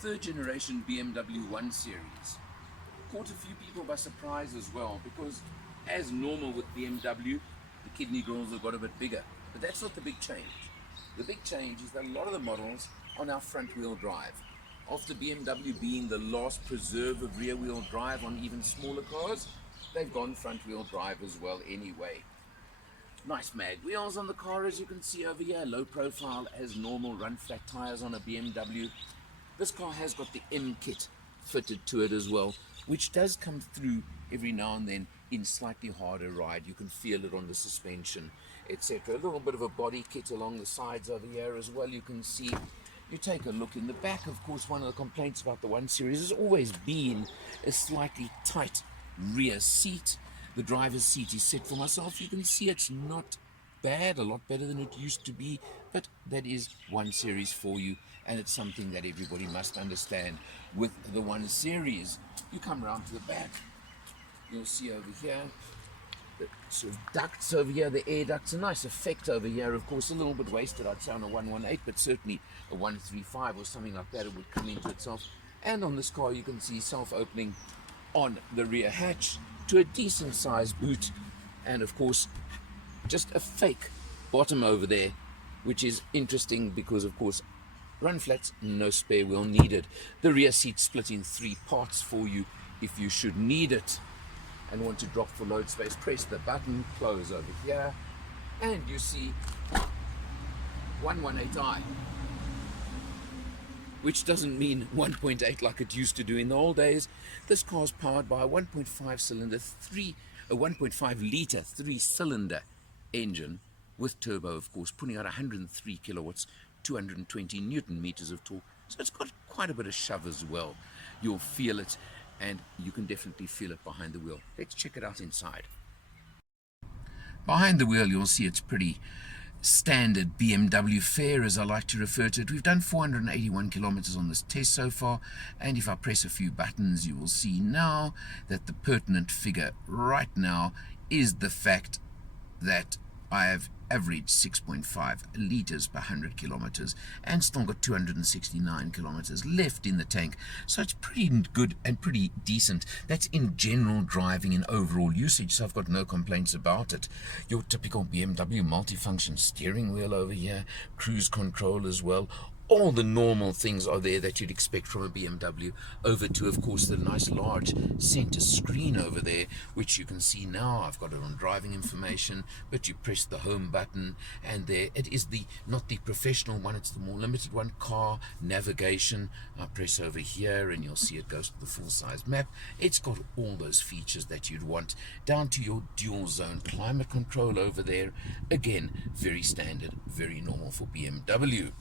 third generation BMW 1 Series. Caught a few people by surprise as well, because as normal with BMW, the kidney grills have got a bit bigger. But that's not the big change. The big change is that a lot of the models are now front wheel drive. After BMW being the last preserve of rear wheel drive on even smaller cars, they've gone front wheel drive as well anyway. Nice mag wheels on the car, as you can see over here, low profile as normal, run flat tires on a BMW. This car has got the M kit fitted to it as well, which does come through every now and then in slightly harder ride. You can feel it on the suspension, etc. A little bit of a body kit along the sides over here as well, you can see. You take a look in the back, of course, one of the complaints about the 1 Series has always been a slightly tight rear seat. The driver's seat is set for myself. You can see it's not bad, a lot better than it used to be, but that is 1 Series for you, and it's something that everybody must understand with the 1 Series. You come around to the back, you'll see over here the sort of ducts over here, the air ducts, a nice effect over here. Of course, a little bit wasted, I'd say, on a 118, but certainly a 135 or something like that, it would come into itself. And on this car, you can see self-opening on the rear hatch to a decent sized boot, and of course just a fake bottom over there, which is interesting because of course run flats, no spare wheel needed. The rear seat split in 3 parts for you if you should need it and want to drop for load space. Press the button, close over here, and you see 118i, which doesn't mean 1.8 like it used to do in the old days. This car is powered by a 1.5 cylinder, a 1.5 litre 3-cylinder engine with turbo, of course, putting out 103 kilowatts, 220 newton meters of torque. So it's got quite a bit of shove as well. You'll feel it, and you can definitely feel it behind the wheel. Let's check it out inside. Behind the wheel, you'll see it's pretty standard BMW fare, as I like to refer to it. We've done 481 kilometers on this test so far, and if I press a few buttons, you will see now that the pertinent figure right now is the fact that I have averaged 6.5 liters per 100 kilometers and still got 269 kilometers left in the tank. So it's pretty good and pretty decent. That's in general driving and overall usage, so I've got no complaints about it. Your typical BMW multifunction steering wheel over here, cruise control as well. All the normal things are there that you'd expect from a BMW, over to, of course, the nice large center screen over there, which you can see now. I've got it on driving information, but you press the home button, and there it is, the not the professional one, it's the more limited one, car navigation. I press over here, and you'll see it goes to the full-size map. It's got all those features that you'd want, down to your dual zone climate control over there. Again, very standard, very normal for BMW.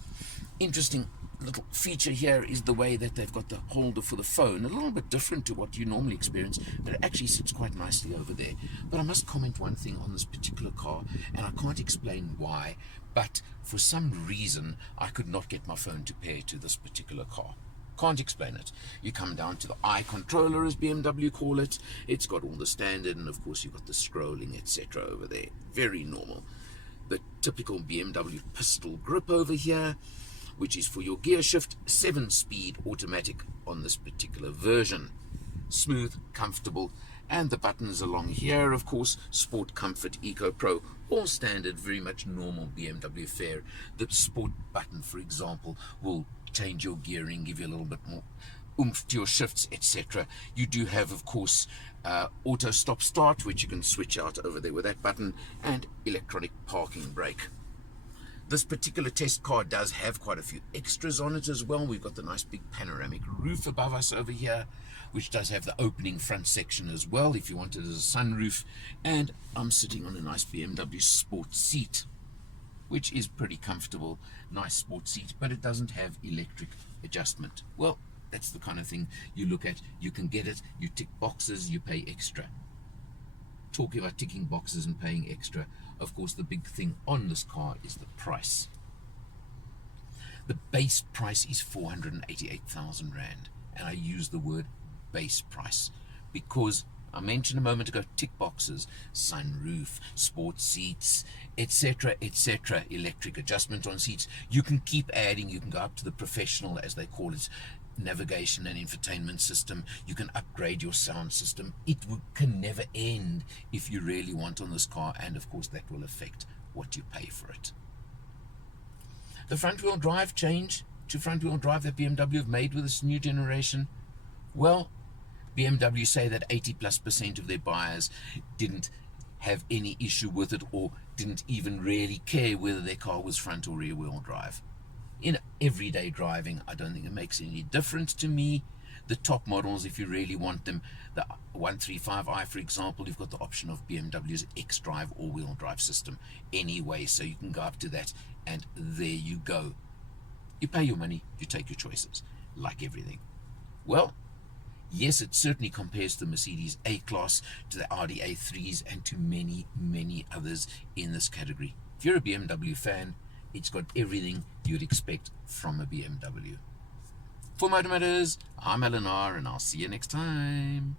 Interesting little feature here is the way that they've got the holder for the phone, a little bit different to what you normally experience, but it actually sits quite nicely over there. But I must comment one thing on this particular car, and I can't explain why, but for some reason I could not get my phone to pair to this particular car. Can't explain it. You come down to the eye controller, as BMW call it. It's got all the standard, and of course you've got the scrolling, etc. over there. Very normal. The typical BMW pistol grip over here, which is for your gear shift, 7-speed automatic on this particular version. Smooth, comfortable, and the buttons along here, of course, Sport, Comfort, Eco, Pro, all standard, very much normal BMW fare. The Sport button, for example, will change your gearing, give you a little bit more oomph to your shifts, etc. You do have, of course, auto stop start, which you can switch out over there with that button, and electronic parking brake. This particular test car does have quite a few extras on it as well. We've got the nice big panoramic roof above us over here, which does have the opening front section as well, if you want it as a sunroof. And I'm sitting on a nice BMW sport seat, which is pretty comfortable. Nice sport seat, but it doesn't have electric adjustment. Well, that's the kind of thing you look at. You can get it, you tick boxes, you pay extra. Talking about ticking boxes and paying extra, of course, the big thing on this car is the price. The base price is 488,000 Rand, and I use the word base price because I mentioned a moment ago, tick boxes, sunroof, sports seats, etc., etc., electric adjustment on seats. You can keep adding, you can go up to the professional, as they call it, navigation and infotainment system. You can upgrade your sound system. It can never end if you really want on this car, and of course that will affect what you pay for it. The front wheel drive change to front wheel drive that BMW have made with this new generation, well, BMW say that 80+% of their buyers didn't have any issue with it, or didn't even really care whether their car was front or rear wheel drive. In everyday driving, I don't think it makes any difference to me. The top models, if you really want them, the 135i, for example, you've got the option of BMW's X-Drive all-wheel drive system anyway, so you can go up to that, and there you go. You pay your money, you take your choices, like everything. Well, yes, it certainly compares to the Mercedes A-Class, to the Audi A3s, and to many, many others in this category. If you're a BMW fan, it's got everything you'd expect from a BMW. For Motor Matters, I'm Alan R, and I'll see you next time.